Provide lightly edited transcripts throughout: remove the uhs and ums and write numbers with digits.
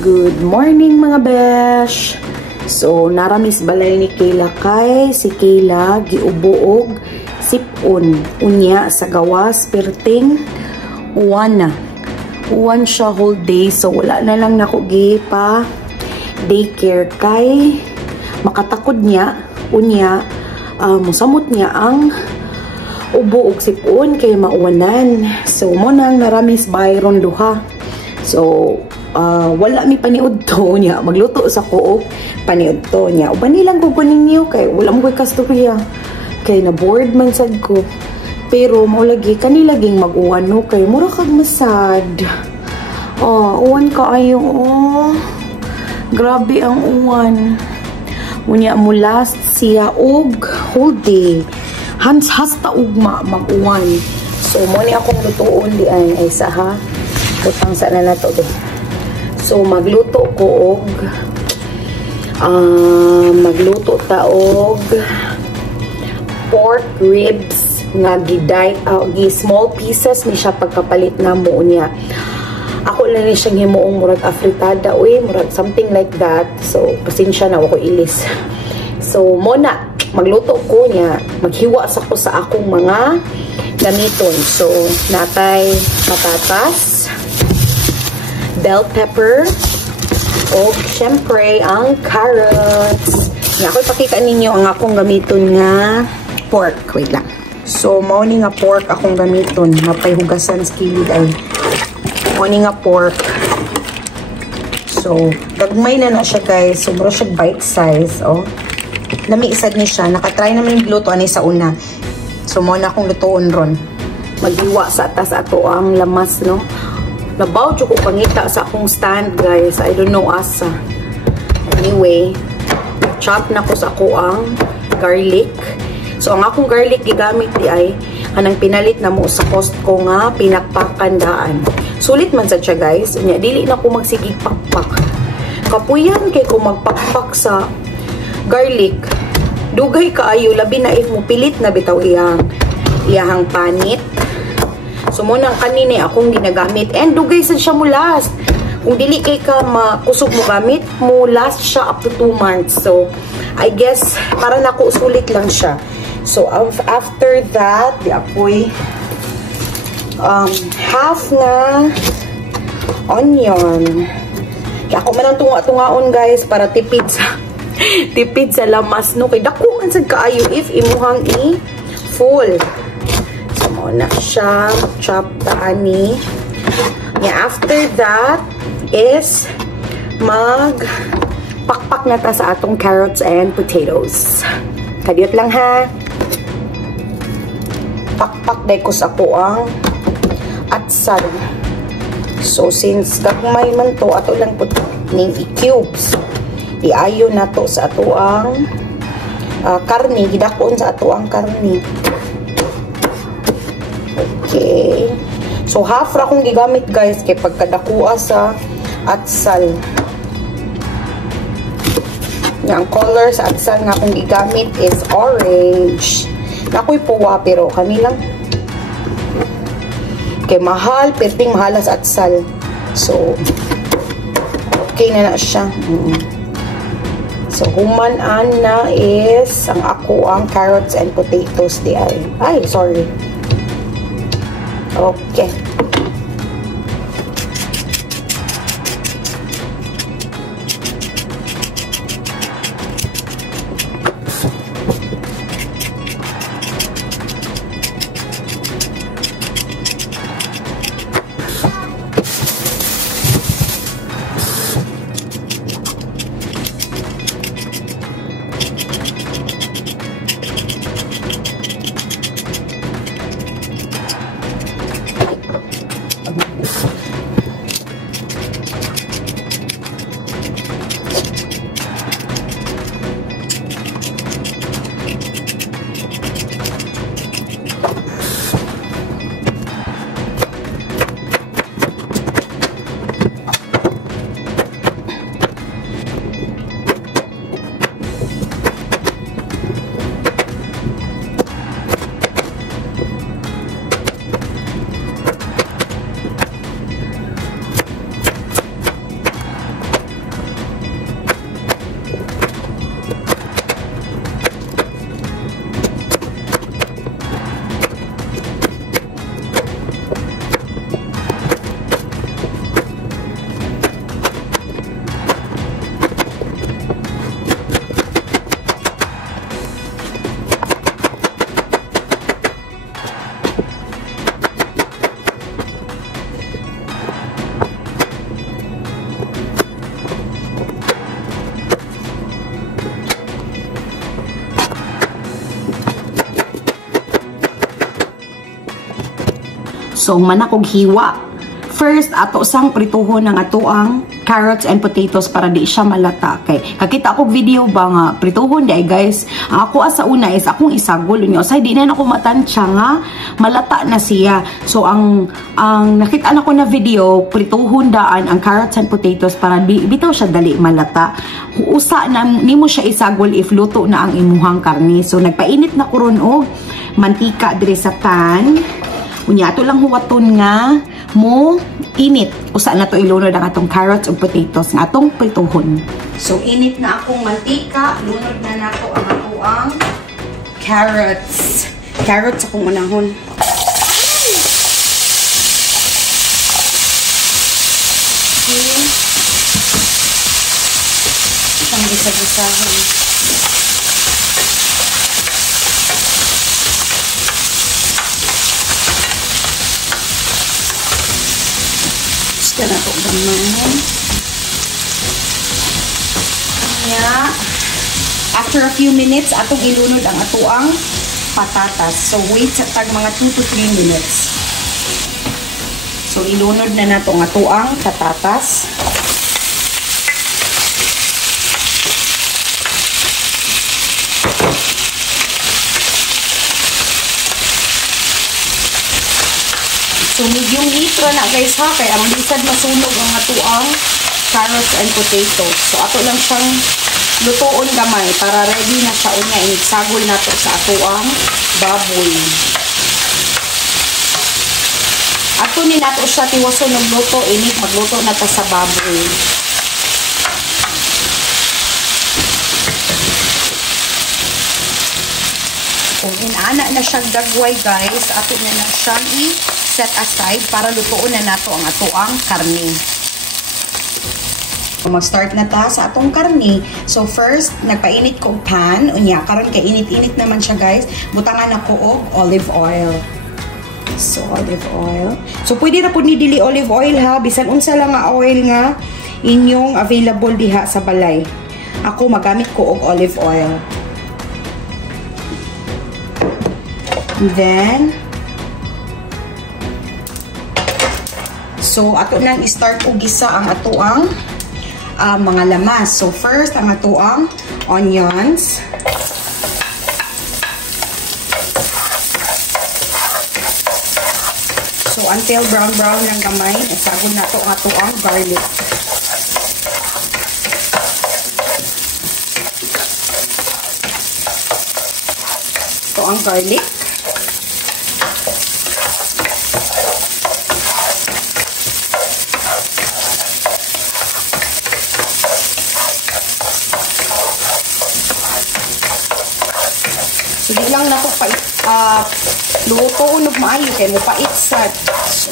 Good morning mga besh! So, naramis balay ni Kayla kay si Kayla giubuog sipon unya sa gawas perting uwan na. Uwan siya whole day, so wala na lang nako gi pa daycare kay makatakod niya unya musamot niya ang ubuog sipon kay mauwanan. So, mo nang naramis bayron duha. So, wala mi paniud to niya. Magluto sa ko paniud to niya. Uban nilang kukunin niyo kay wala mo ko'y kasturya. Kay na board man sad ko. Pero mo lagi kanilaging mag-uwan no kay mura kag masad. Uwan ka ayo. Grabe ang uwan. Unya mo last siya og whole day. Hasta ugma mag-uwan. So mo ni akong lutuon di ay sa ha. Butang sa na to de. So magluto ko og magluto ta og pork ribs nga giday gi small pieces ni siya pagkapalit na mo niya. Ako lang ni siyang himuong murag afritada murag something like that. So pasensya na ako ilis. So mo na magluto ko niya, maghiwa sa ko sa akong mga gamiton. So natay patatas, bell pepper, o syempre ang carrots. Nga ako'y pakita ninyo ang akong gamiton nga pork. Wait lang. So, mao ni nga pork akong gamiton. Mapay hugasan sa kilid ay mao ni nga pork. So, gagmay na na siya guys. So, mura siya bite size. Lamiisad ni siya. Nakatry naman yung luto ani sa una. So, mao na akong lutoon ron. Maghiwa sa atas ato ang lamas, no? Nabaw ko pangita sa akong stand guys. I don't know asa. Anyway, chop na ko sa ako ang garlic. So ang akong garlic gigamit di ay kanang pinalit na mo sa Costco nga pinakpakandaan. Sulit man sa siya guys. Unya dili na ko magsigig pakpak. Kapuyan kay ko magpakpak sa garlic. Dugay kaayo labi na if mo pilit na bitaw iyang panit. So, muna kanini akong ginagamit. And dugay sad siya mo last. Kung dili kay ka makusog mo gamit, mo last siya up to 2 months. So, I guess, para na ko sulit lang siya. So, after that, di ako'y half na onion. Kaya ako man ang tunga-tungaon guys para tipid sa lamas. No? Kaya dako man sad kaayo if imuhang i-full. Na siya chop taani. After that is magpakpak na ta sa atong carrots and potatoes. Kadiyot lang ha. Pakpak day ko sa ako ang atsal. So since gagmay man to ato lang put ning i-cubes. Iayo na to sa ato ang karni, gidakon sa ato ang karni. Okay. So, half ra kong gigamit guys kay pagkadakuha sa atsal. Yung color sa atsal nga akong gigamit is orange. Nakoy puwa pero kanilang kay mahal, perting mahal sa atsal. So, okay na siya. So, human-an na is ang ako ang carrots and potatoes di ay. Ay, sorry. Okay. So manakog hiwa. First, ato sang prituhon ng atoang carrots and potatoes para di siya malata. Kay kakita akong video ba nga prituhon di ay guys. Ako asa una is akong isagol niyo. Say di na ako matansya nga malata na siya. So ang nakita na ko na video, prituhon daan ang carrots and potatoes para di bitaw siya dali malata. Usa na nimo siya isagol if luto na ang imuhang karne. So nagpainit na ko ron og mantika dire sa pan. Unya ato lang huwaton nga mo init. Usa na to ilunod ang atong carrots ug potatoes nga atong prituhon. So init na akong mantika, lunod na nato ang atoang carrots. Carrots akong unahon. Okay. Isang gisa-gisahin. Gusto na ito gamahin. Kaya, after a few minutes, atong ilunod ang atuang patatas. So, wait sa tag mga 2 to 3 minutes. So, ilunod na nato ang atuang patatas. So, medium heat na guys ha. Kaya ang lisad masunog ang atuang carrots and potatoes. So, ato lang siyang lutoon gamay para ready na siya unya. Inigsagol na to sa atuang baboy. Ato ni nato siya tiwaso nagluto. Init magluto na ta sa baboy. Kung inaana na siyang dagway guys, ato na siyang set aside para lutoon na nato ang atoang karne. So, mag-start na ta sa atong karne. So first, nagpainit ko pan. Unya, karon kay init-init naman siya guys. Butangan ako og olive oil. So olive oil. So pwede ra pud ni dili olive oil ha, bisan unsa lang nga oil nga inyong available diha sa balay. Ako magamit ko og olive oil. Then so, ato nang i-start og gisa ang atoang mga lamas. So, first, ang atoang onions. So, until brown-brown lang gamay, isagol na ito ang atoang garlic. Ito ang garlic. So, di lang na ito lutoon og maayo kay mo pait sad. So,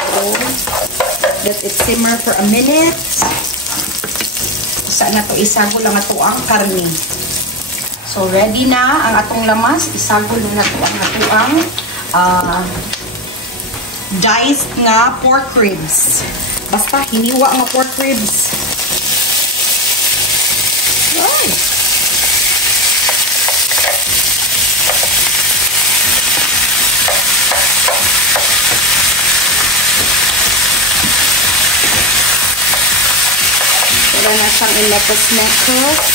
let it simmer for a minute. Saan na ito isagol lang ito ang karne. So, ready na ang atong lamas. Isagol na ito ang atuang diced nga pork ribs. Basta, hiniwa nga pork ribs. Ay! Wala na siyang iletos necklace.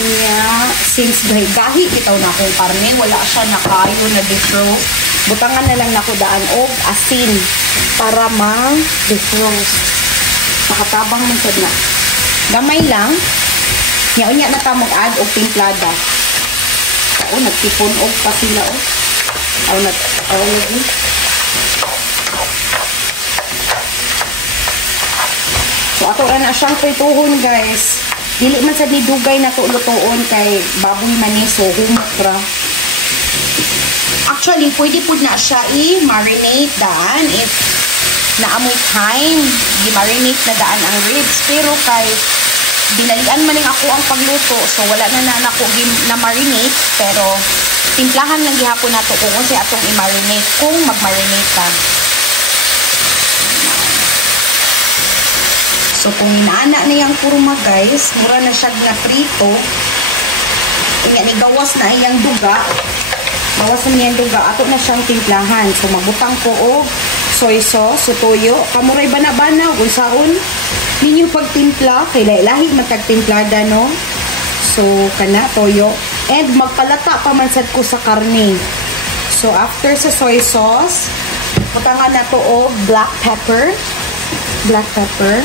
Yeah. Since gahi bitaw na akong karne, wala siya nakayo na defrost. Butangan na lang nako daan og asin para ma-defrost. Makatabang man sad na. Gamay lang. Nya-unya na ta mag-add og timplada. Oo, nagtipon og pa sila og. So, ako ra na siyang prituhon, guys. Dili man sa dugay na to lutoon kay baboy man ni so humra. Actually, pwede po na siya i-marinate daan if naamoy time. I-marinate na daan ang ribs. Pero kay binalian man ako ang pagluto. So, wala na ako na-marinate. Pero, timplahan lang gihapon na to kung kasi atong i-marinate kung mag-marinate ka. So, kung inaana na yung kurma guys, mura na siya na prito. Nga ni gawas na iyang duga. Gawas na iyang duga. Ato na siyang timplahan. So magbutang ko og soy sauce, toyo. Kamuray bana-bana kung saon ninyo pagtimpla kay lahi magtagtimplada no. So kana toyo and magpalata pa man sad ko sa karne. So after sa soy sauce, butangan na to og black pepper. Black pepper.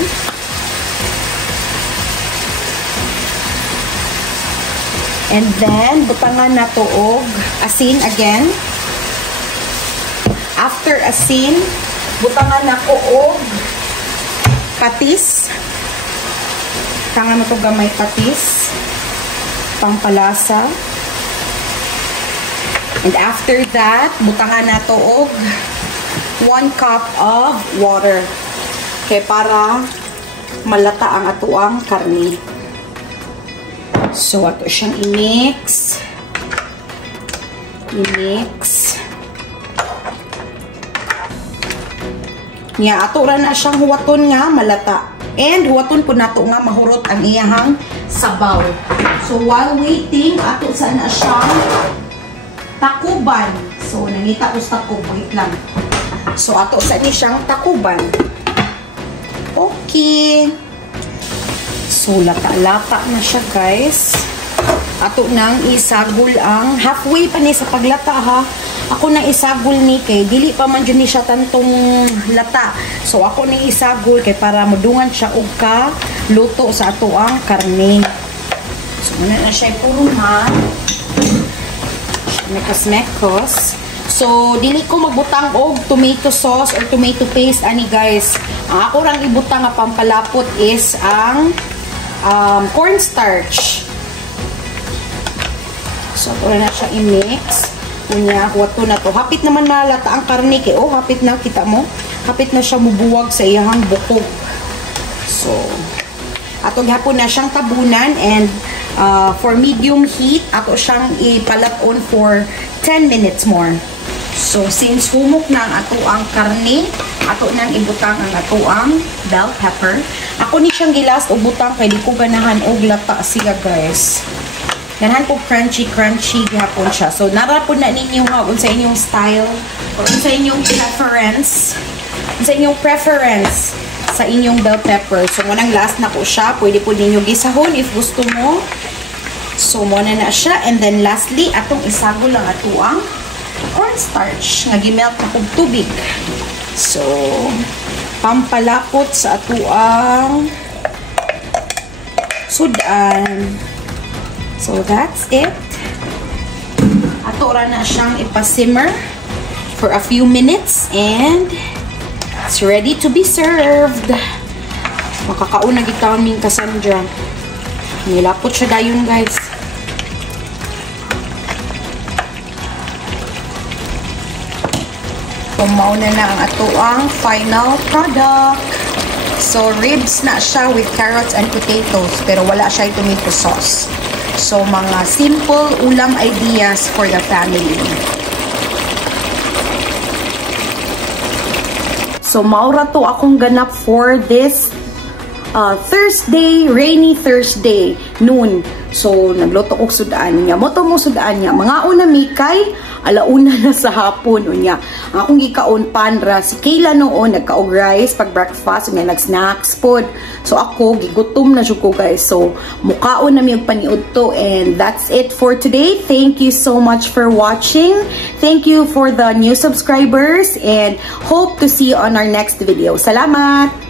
And then butangan na to og asin again. After asin, butangan na ko og patis. Tangan mo to gamay patis. Pampalasa. And after that, butangan na to og 1 cup of water. Kaya para malata ang atuang karne. So, ato siyang i-mix. I-mix. Nya, ato ra na siyang huwaton nga malata. And huwaton po nato nga mahurot ang iyahang sabaw. So, while waiting, ato sana siyang takuban. So, nangita ko sa takub. Wait lang. So, ato sa ni siyang takuban. Okay. So, lata-lata na siya, guys. Ato nang isagol ang halfway pa ni sa paglata, ha. Ako nang isagol ni kay dili pa man dyan ni siya tantong lata. So, ako nang isagol kay para madungan siya og ka luto sa ato ang karne. So, muna na siya puro man. Mekos-mekos. So, dili ko magbutang og tomato sauce or tomato paste, ani guys. Ang ako rang ibutang nga pampalapot is ang cornstarch. So, ito na siya i-mix. Kunya, wato na to. Hapit naman malata ang karne kay. Oh, hapit na, kita mo? Hapit na siya mubuwag sa iyang bukog. So, atong hapon na siyang tabunan and for medium heat, ato siyang ipalaton for 10 minutes more. So, since humok na ang ato ang karne, ato nang ibutang ang ato ang bell pepper. Ako ni siyang gilas o butang kay di ko ganahan og lata siya, guys. Ganahan po crunchy gihapon siya. So, narapon na ninyo nga kung sa inyong style or sa inyong preference sa inyong bell pepper. So, munang last na ko siya. Pwede po ninyo gisahon if gusto mo. So, muna na siya. And then, lastly, atong isagol lang ato ang cornstarch nga gimelt na kong tubig. So, pampalapot sa ato ang sudan. So, that's it. Ato ra na siyang ipasimmer for a few minutes and it's ready to be served. Makakauna gitawon ming Cassandra. Nilapot siya dayon, guys. Mauna na ang ato ang final product. So, ribs na siya with carrots and potatoes pero wala siya yung tomato sauce. So, mga simple ulam ideas for the family. So, maura to akong ganap for this Thursday, rainy Thursday, noon. So, nagluto ko sudaan niya. Moto mo sudaan niya. Mga una mikay, alauna na sa hapon. Unya. Ang akong gikaon panra, si Kayla noon, nagkaog rice pag breakfast, unya nag-snacks pod. So, ako, gigutom na siya ko, guys. So, mukaon na miyag paniud to. And that's it for today. Thank you so much for watching. Thank you for the new subscribers. And hope to see you on our next video. Salamat!